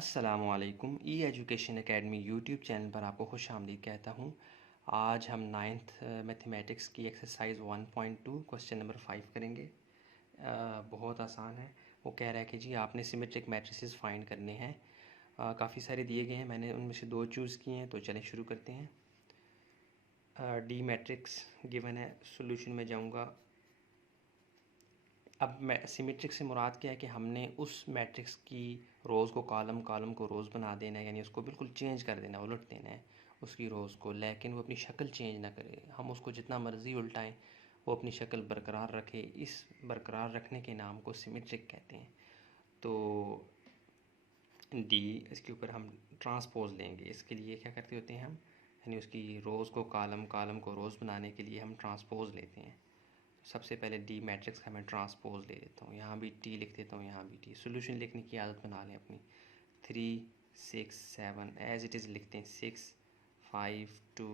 अस्सलामुअलैकुम education academy YouTube channel पर आपको खुश आमदीद कहता हूँ। आज हम नाइन्थ मैथमेटिक्स की एक्सरसाइज 1.2 क्वेश्चन नंबर 5 करेंगे। बहुत आसान है। वो कह रहा है कि जी आपने सिमेट्रिक मैट्रिसेस फाइंड करने हैं। काफ़ी सारे दिए गए हैं, मैंने उनमें से 2 चूज़ किए हैं, तो चलें शुरू करते हैं। डी मैट्रिक्स गिवन है, सोल्यूशन में जाऊँगा। अब सिमेट्रिक से मुराद क्या है कि हमने उस मैट्रिक्स की रोज़ को कॉलम, कॉलम को रोज़ बना देना है, यानी उसको बिल्कुल चेंज कर देना है, उलट देना है उसकी रोज़ को, लेकिन वो अपनी शक्ल चेंज ना करे। हम उसको जितना मर्ज़ी उल्टाएं वो अपनी शक्ल बरकरार रखे। इस बरकरार रखने के नाम को सिमेट्रिक कहते हैं। तो डी, इसके ऊपर हम ट्रांसपोज लेंगे। इसके लिए क्या करते होते हैं हम, यानी उसकी रोज़ को कॉलम, कॉलम को रोज़ बनाने के लिए हम ट्रांसपोज लेते हैं। सबसे पहले डी मैट्रिक्स का मैं ट्रांसपोज ले लेता हूँ, यहाँ भी टी लिख देता हूँ, यहाँ भी टी। सोल्यूशन लिखने की आदत बना लें अपनी। 3 6 7 एज इट इज़ लिखते हैं। 6 5 2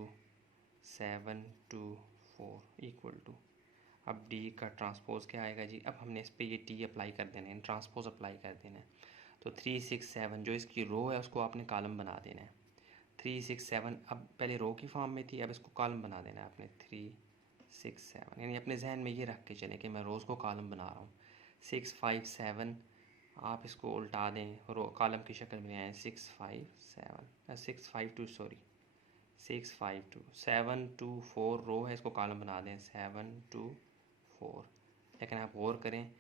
7 2 4 इक्वल टू। अब डी का ट्रांसपोज क्या आएगा जी? अब हमने इस पर ये टी अप्लाई कर देना है, ट्रांसपोज अप्लाई कर देना है। तो 3 6 7 जो इसकी रो है उसको आपने कॉलम बना देना है। 3 6 7 अब पहले रो की फॉर्म में थी, अब इसको कॉलम बना देना है आपने। 3 6 7, यानी अपने जहन में ये रख के चलें कि मैं रोज़ को कॉलम बना रहा हूँ। 6 5 7 आप इसको उल्टा दें, रो कॉलम की शक्ल में आए। 6 5 7 6 5 2 सॉरी 6 5 2 7 2 4 रो है, इसको कॉलम बना दें 7 2 4। लेकिन आप गौर करें,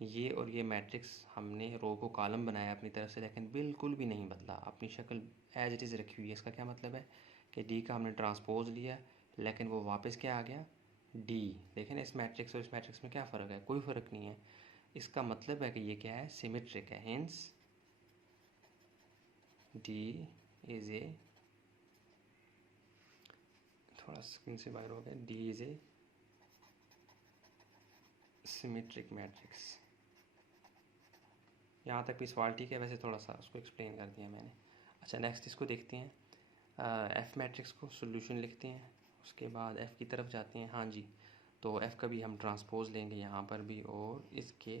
ये और ये मैट्रिक्स हमने रो को कॉलम बनाया अपनी तरफ से, लेकिन बिल्कुल भी नहीं बदला, अपनी शक्ल एज इट इज़ रखी हुई है। इसका क्या मतलब है कि डी का हमने ट्रांसपोज लिया, लेकिन वो वापस क्या आ गया? डी। देखें ना, इस मैट्रिक्स और इस मैट्रिक्स में क्या फ़र्क है? कोई फ़र्क नहीं है। इसका मतलब है कि ये क्या है? सिमेट्रिक है। हेंस डी इज़ ए, थोड़ा स्क्रीन से बाहर हो गया, D is a symmetric matrix. यहाँ तक भी सवाल ठीक है, वैसे थोड़ा सा उसको एक्सप्लेन कर दिया मैंने। अच्छा, नेक्स्ट इसको देखते हैं। एफ़ मैट्रिक्स को सोल्यूशन लिखते हैं, उसके बाद एफ़ की तरफ जाते हैं। हाँ जी, तो एफ़ का भी हम ट्रांसपोज लेंगे यहाँ पर भी, और इसके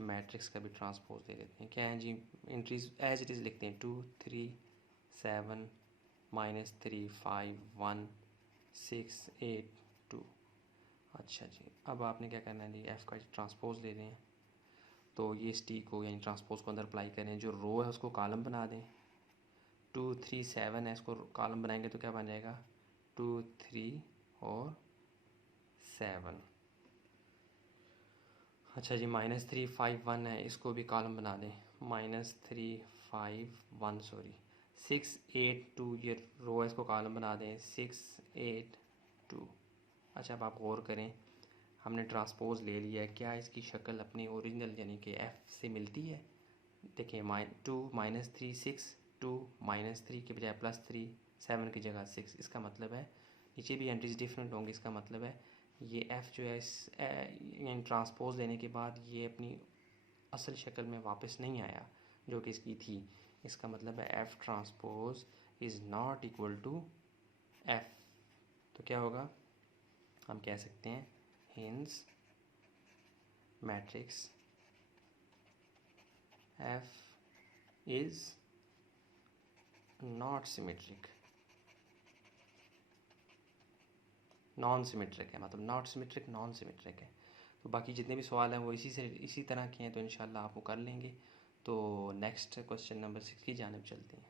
मैट्रिक्स का भी ट्रांसपोज ले लेते हैं। क्या है जी? एंट्रीज एज इट इज़ लिखते हैं। 2 3 7 -3 5 1 6 8 2। अच्छा जी, अब आपने क्या करना है जी? एफ़ का ट्रांसपोज ले लें, तो ये इस टी को यानी ट्रांसपोज को अंदर अप्लाई करें। जो रो है उसको कॉलम बना दें। 2 3 7 है, इसको कॉलम बनाएंगे तो क्या बन जाएगा? 2 3 और 7। अच्छा जी, -3 5 1 है, इसको भी कॉलम बना दें। -3 5 1 सॉरी 6 8 2, ये रो है, इसको कॉलम बना दें। 6 8 2। अच्छा, अब आप गौर करें, हमने ट्रांसपोज ले लिया है, क्या इसकी शक्ल अपनी ओरिजिनल यानी कि एफ़ से मिलती है? देखिए, 2 -3 6 2 -3 के बजाय +3, 7 की जगह 6। इसका मतलब है नीचे भी एंट्रीज डिफरेंट होंगी। इसका मतलब है ये एफ़ जो है इस यानी ट्रांसपोज लेने के बाद ये अपनी असल शक्ल में वापस नहीं आया जो कि इसकी थी। इसका मतलब है F transpose is not equal to F. तो क्या होगा? हम कह सकते हैं hence matrix F is not symmetric, non symmetric है, मतलब नॉट सिमेट्रिक, नॉन सिमेट्रिक है। तो बाकी जितने भी सवाल हैं वो इसी तरह के हैं, तो इंशाल्लाह आप वो कर लेंगे। तो नेक्स्ट क्वेश्चन नंबर 6 की जानिब चलते हैं।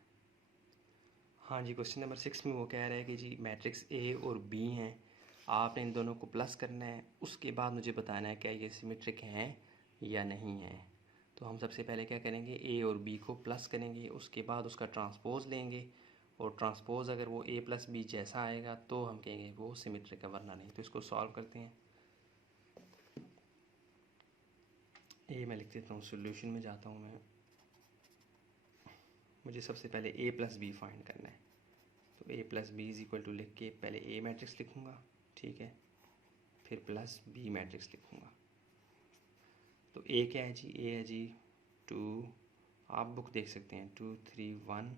हाँ जी, क्वेश्चन नंबर 6 में वो कह रहा है कि जी मैट्रिक्स ए और बी हैं, आपने इन दोनों को प्लस करना है, उसके बाद मुझे बताना है क्या ये सिमेट्रिक हैं या नहीं हैं। तो हम सबसे पहले क्या करेंगे? ए और बी को प्लस करेंगे, उसके बाद उसका ट्रांसपोज लेंगे, और ट्रांसपोज अगर वो ए प्लस बी जैसा आएगा तो हम कहेंगे वो सिमेट्रिक है, वरना नहीं। तो इसको सॉल्व करते हैं। ए मैं लिख देता हूँ, सोल्यूशन में जाता हूँ मैं। मुझे सबसे पहले ए प्लस बी फाइंड करना है, तो A plus B is equal to लिख के पहले ए मैट्रिक्स लिखूँगा, ठीक है, फिर प्लस बी मैट्रिक्स लिखूँगा। तो ए क्या है जी? ए है जी 2, आप बुक देख सकते हैं, 2 3 1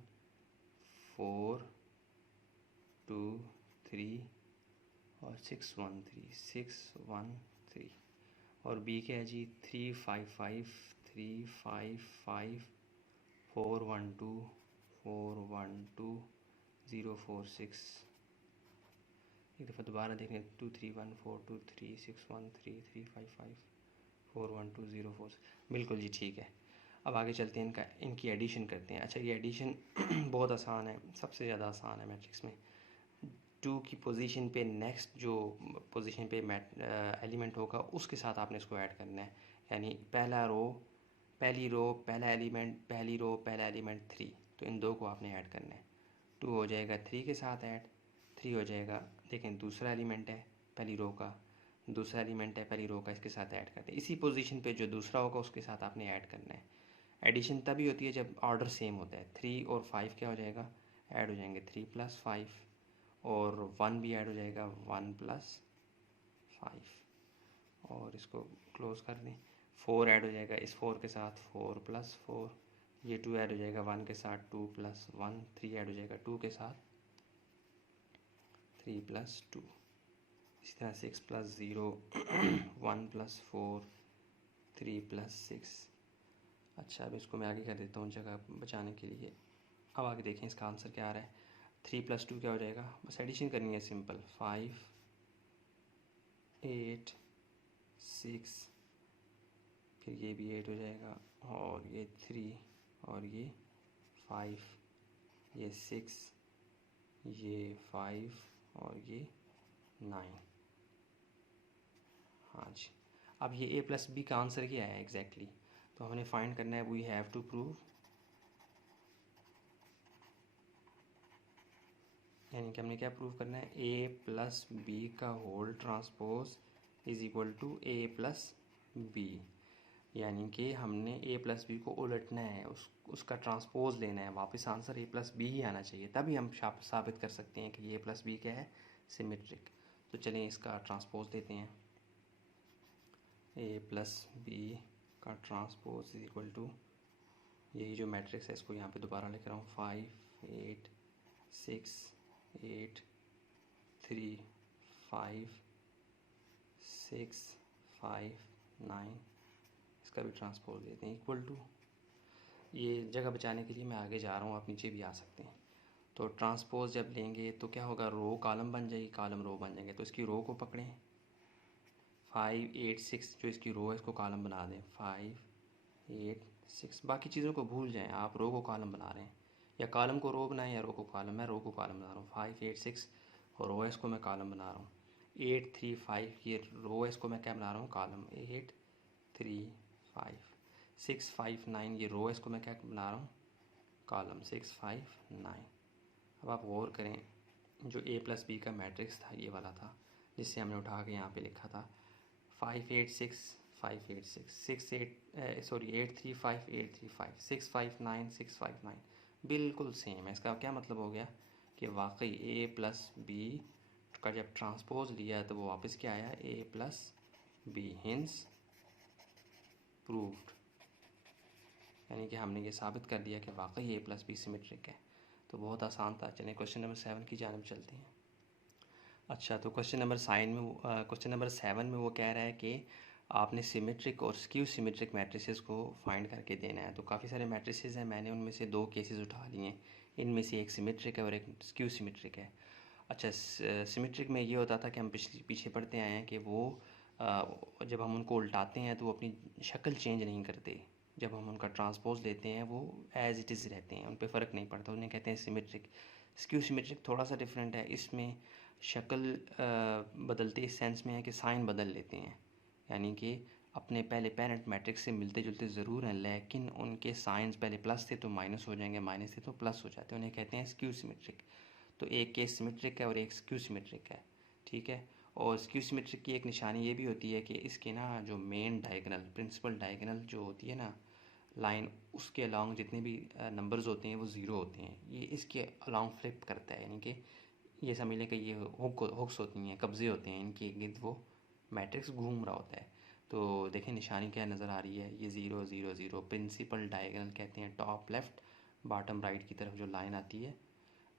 4 2 3 और 6 1 3 6 1 3। और बी क्या है जी? 3 5 5 3 5 5 412 एक दफ़ा दोबारा देखें 231423613355 बिल्कुल जी ठीक है। अब आगे चलते हैं, इनकी एडिशन करते हैं। अच्छा, ये एडिशन बहुत आसान है, सबसे ज़्यादा आसान है मैट्रिक्स में। 2 की पोजीशन पे नेक्स्ट जो पोजीशन पे एलिमेंट होगा उसके साथ आपने इसको ऐड करना है। यानी पहली रो पहला एलिमेंट, पहली रो पहला एलिमेंट 3, तो इन दो को आपने ऐड करना है। 2 हो जाएगा 3 के साथ ऐड, 3 हो जाएगा, देखें दूसरा एलिमेंट है पहली रो का, दूसरा एलिमेंट है पहली रो का, इसके साथ ऐड करते हैं। इसी पोजीशन पे जो दूसरा होगा उसके साथ आपने ऐड करना है। एडिशन तभी होती है जब ऑर्डर सेम होता है। 3 और 5 क्या हो जाएगा, ऐड हो जाएंगे 3 + 5, और 1 भी ऐड हो जाएगा 1 + 5, और इसको क्लोज कर दें। 4 ऐड हो जाएगा इस 4 के साथ, 4 + 4, ये 2 ऐड हो जाएगा 1 के साथ, 2 + 1, 3 ऐड हो जाएगा 2 के साथ, 3 + 2। इसी तरह 6 + 0 1 + 4, 3 + 6। अच्छा, अब इसको मैं आगे कर देता हूँ जगह बचाने के लिए। अब आगे देखें इसका आंसर क्या आ रहा है। 3 + 2 क्या हो जाएगा, बस एडिशन करनी है सिंपल। 5 8 6, फिर ये भी 8 हो जाएगा, और ये 3, और ये 5, ये 6, ये 5, और ये 9। हाँ जी। अब ये a + b का आंसर क्या है एग्जैक्टली, तो हमने फाइंड करना है। वी हैव टू प्रूव, यानी कि हमने क्या प्रूव करना है, a + b का whole transpose is equal to a + b। यानी कि हमने a + b को उलटना है, उसका ट्रांसपोज लेना है, वापस आंसर a + b ही आना चाहिए, तभी हम साबित कर सकते हैं कि a + b क्या है, सिमेट्रिक। तो चलें इसका ट्रांसपोज लेते हैं। a + b का ट्रांसपोज इज इक्वल टू, यही जो मैट्रिक्स है इसको यहाँ पे दोबारा लिख रहा हूँ, 5 8 6 8 3 5 6 5 9, इसका भी ट्रांसपोज देते हैं इक्वल टू। ये जगह बचाने के लिए मैं आगे जा रहा हूँ, आप नीचे भी आ सकते हैं। तो ट्रांसपोज जब लेंगे तो क्या होगा, रो कॉलम बन जाएगी, कॉलम रो बन जाएंगे। तो इसकी रो को पकड़ें, 5 8 6 जो इसकी रो है इसको कॉलम बना दें, 5 8 6। बाकी चीज़ों को भूल जाएं, आप रो को कॉलम बना रहे हैं, या कॉलम को रो बनाएं या रो को कॉलम। मैं रो को कॉलम बना रहा हूँ, 5 8 6, और रो एस को मैं कॉलम बना रहा हूँ। 8 3 5, ये रो एस को मैं क्या बना रहा हूँ, कॉलम। 8 3 5 6 5 9, ये रो एस को मैं क्या बना रहा हूँ, कॉलम। 6 5 9। अब आप गौर करें, जो a + b का मैट्रिक्स था ये वाला था, जिससे हमने उठा के यहाँ पे लिखा था 5 8 6 5 8 6 6 8 सॉरी 8 3 5 8 3 5 6 5 9 6 5 9, बिल्कुल सेम है। इसका क्या मतलब हो गया कि वाकई a + b का जब ट्रांसपोज लिया तो वो वापस क्या आया, a + b, हिंस प्रूव्ड। यानी कि हमने ये साबित कर दिया कि वाकई a + b सिमेट्रिक है। तो बहुत आसान था। चलिए क्वेश्चन नंबर 7 की जानिब चलते हैं। अच्छा, तो क्वेश्चन नंबर 7 में वो कह रहा है कि आपने सिमेट्रिक और स्क्यू सिमेट्रिक मैट्रिसेस को फाइंड करके देना है। तो काफ़ी सारे मैट्रिसेस हैं, मैंने उनमें से 2 केसेस उठा लिए हैं। इनमें से एक सिमेट्रिक है और एक स्क्यू सिमेट्रिक है। अच्छा, सिमेट्रिक में ये होता था कि हम पीछे पढ़ते आए हैं कि वो जब हम उनको उल्टाते हैं तो वो अपनी शक्ल चेंज नहीं करते। जब हम उनका ट्रांसपोज लेते हैं वो एज़ इट इज़ रहते हैं, उन पर फ़र्क नहीं पड़ता, उन्हें कहते हैं सिमेट्रिक। स्क्यू सिमेट्रिक थोड़ा सा डिफरेंट है, इसमें शक्ल बदलते इस सेंस में है कि साइन बदल लेते हैं। यानी कि अपने पहले पेरेंट मैट्रिक्स से मिलते जुलते ज़रूर हैं, लेकिन उनके साइंस पहले प्लस थे तो माइनस हो जाएंगे, माइनस थे तो प्लस हो जाते हैं, उन्हें कहते हैं स्क्यू सिमेट्रिक। तो एक केस सिमेट्रिक है और एक स्क्यू सिमेट्रिक है, ठीक है। और स्क्यू सिमेट्रिक की एक निशानी ये भी होती है कि इसके ना जो मेन डायगोनल, प्रिंसिपल डायगोनल जो होती है ना लाइन, उसके अलॉन्ग जितने भी नंबर्स होते हैं वो ज़ीरो होते हैं। ये इसके अलॉन्ग फ्लिप करता है, यानी कि ये समझ लें कि ये हुक्स होती हैं, कब्ज़े होते हैं, इनके गिर्द वो मैट्रिक्स घूम रहा होता है। तो देखें निशानी क्या नज़र आ रही है, ये 0 0 0 प्रिंसिपल डायगोनल कहते हैं। टॉप लेफ़्ट बॉटम राइट की तरफ जो लाइन आती है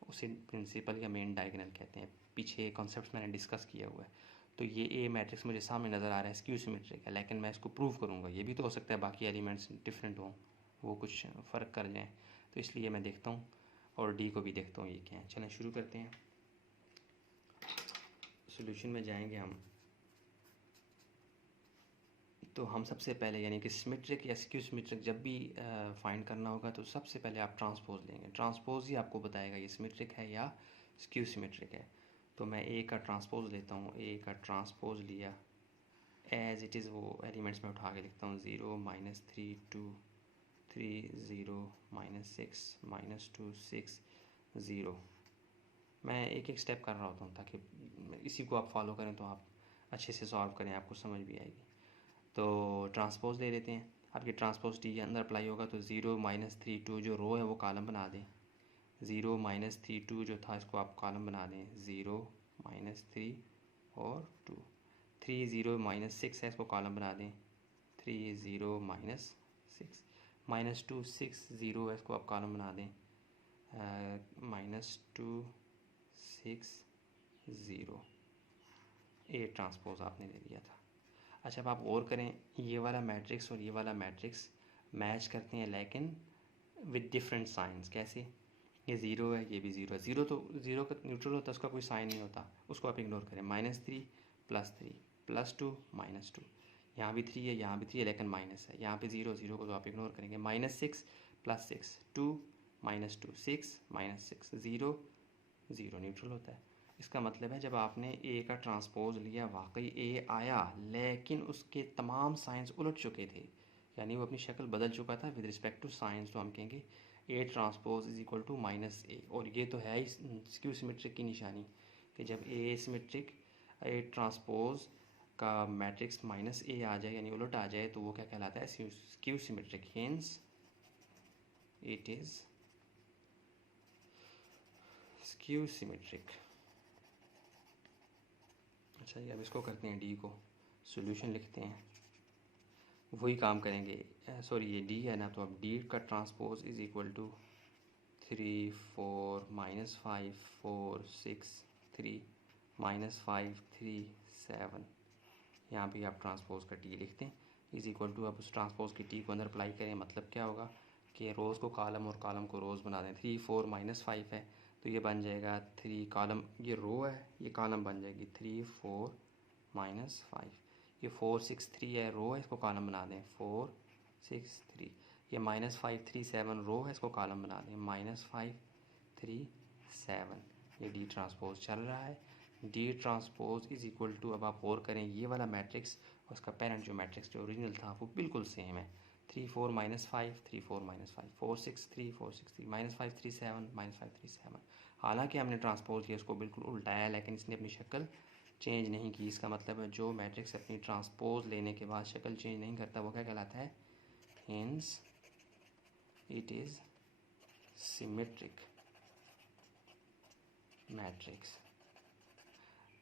उसे प्रिंसिपल या मेन डायगोनल कहते हैं। पीछे कॉन्सेप्ट मैंने डिस्कस किया हुआ है। तो ये ए मैट्रिक्स मुझे सामने नज़र आ रहा है, स्क्यू सिमेट्रिक है, लेकिन मैं इसको प्रूव करूँगा। ये भी तो हो सकता है बाकी एलिमेंट्स डिफरेंट हों, वो कुछ फ़र्क कर जाएँ, तो इसलिए मैं देखता हूँ और डी को भी देखता हूँ ये क्या है। चलें शुरू करते हैं। सॉल्यूशन में जाएंगे हम, तो हम सबसे पहले यानी कि सिमेट्रिक या स्क्यू सिमेट्रिक जब भी फाइंड करना होगा तो सबसे पहले आप ट्रांसपोज लेंगे। ट्रांसपोज ही आपको बताएगा ये सिमेट्रिक है या स्क्यू सिमेट्रिक है। तो मैं ए का ट्रांसपोज लेता हूँ, ए का ट्रांसपोज लिया, एज इट इज़ वो एलिमेंट्स में उठा के लिखता हूँ, 0 -3 2 3 0 -6 -2 6 0। मैं एक एक स्टेप कर रहा होता हूँ ताकि इसी को आप फॉलो करें तो आप अच्छे से सॉल्व करें, आपको समझ भी आएगी। तो ट्रांसपोज ले लेते हैं। आपकी ट्रांसपोज टी के अंदर अप्लाई होगा तो 0 -3 2 जो रो है वो कॉलम बना दें। 0 -3 2 जो था इसको आप कॉलम बना दें, 0 -3 और 2। 3 0 -6 है, इसको कॉलम बना दें, 3 0 -6 -2 6 0 है, इसको आप कॉलम बना दें, -2 6 0। ए ट्रांसपोज आपने ले लिया था। अच्छा अब आप और करें, ये वाला मैट्रिक्स और ये वाला मैट्रिक्स मैच करते हैं लेकिन विद डिफरेंट साइंस। कैसे? ये ज़ीरो है, ये भी ज़ीरो है। ज़ीरो तो ज़ीरो का न्यूट्रल होता है, उसका कोई साइन नहीं होता, उसको आप इग्नोर करें। -3 +3 +2 -2, यहाँ भी 3 है, यहाँ भी 3 है लेकिन माइनस है। यहाँ पे ज़ीरो, ज़ीरो को तो आप इग्नोर करेंगे। -6 +6 2 -2 6 -6 0 0 न्यूट्रल होता है। इसका मतलब है जब आपने ए का ट्रांसपोज लिया वाकई ए आया, लेकिन उसके तमाम साइंस उलट चुके थे, यानी वो अपनी शक्ल बदल चुका था विद रिस्पेक्ट टू साइंस, तो हम कहेंगे A transpose is equal to -a। और ये तो है ही स्क्यू सिमेट्रिक की निशानी कि जब ए सिमेट्रिक, ए ट्रांसपोज का मैट्रिक्स -a आ जाए यानी उलट आ जाए तो वो क्या कहलाता है? Skew symmetric. Hints it is skew symmetric. अच्छा जी, अब इसको करते हैं डी को, सॉल्यूशन लिखते हैं, वही काम करेंगे। सॉरी ये डी है ना, तो अब डी का ट्रांसपोज इज़ इक्वल टू 3 4 -5 4 6 3 -5 3 7। यहाँ भी आप ट्रांसपोज का टी लिखते हैं इज़ इक्वल टू, अब उस ट्रांसपोज की टी को अंदर अप्लाई करें। मतलब क्या होगा कि रोज़ को कॉलम और कॉलम को रोज़ बना दें। 3 4 -5 है तो ये बन जाएगा 3 कॉलम, ये रो है, ये कॉलम बन जाएगी 3 4 -5। ये 4 6 3 है, रो है, इसको कॉलम बना दें 4 6 3। ये -5 3 7 रो है, इसको कॉलम बना दें -5 3 7। ये डी ट्रांसपोज चल रहा है। D transpose is equal to, अब आप और करें, ये वाला मैट्रिक्स और उसका पेरेंट जो मैट्रिक्स जो ओरिजिनल था वो बिल्कुल सेम है। 3 4 -5 3 4 -5 4 6 3 4 6 3 -5 3 7 -5 3 7। हालांकि हमने ट्रांसपोज किया उसको बिल्कुल उल्टाया, लेकिन इसने अपनी शक्ल चेंज नहीं की। इसका मतलब है जो मैट्रिक्स अपनी ट्रांसपोज लेने के बाद शक्ल चेंज नहीं करता वो क्या कहलाता है? Hints it is symmetric matrix.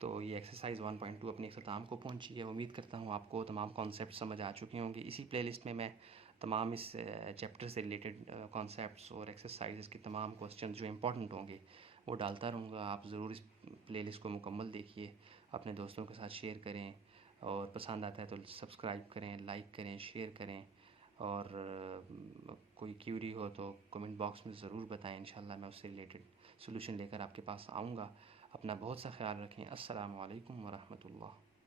तो ये एक्सरसाइज 1.2 अपने अख्ताम को पहुंची है। उम्मीद करता हूँ आपको तमाम कॉन्सेप्ट समझ आ चुके होंगे। इसी प्लेलिस्ट में मैं तमाम इस चैप्टर से रिलेटेड कॉन्सेप्ट्स और एक्सरसाइज के तमाम क्वेश्चन जो इंपॉर्टेंट होंगे वो डालता रहूँगा। आप ज़रूर इस प्लेलिस्ट को मुकम्मल देखिए, अपने दोस्तों के साथ शेयर करें, और पसंद आता है तो सब्सक्राइब करें, लाइक करें, शेयर करें, और कोई क्यूरी हो तो कमेंट बॉक्स में ज़रूर बताएं। इंशाल्लाह मैं उससे रिलेटेड सॉल्यूशन लेकर आपके पास आऊँगा। अपना बहुत सा ख्याल रखें। अस्सलामु अलैकुम वरहमतुल्लाह।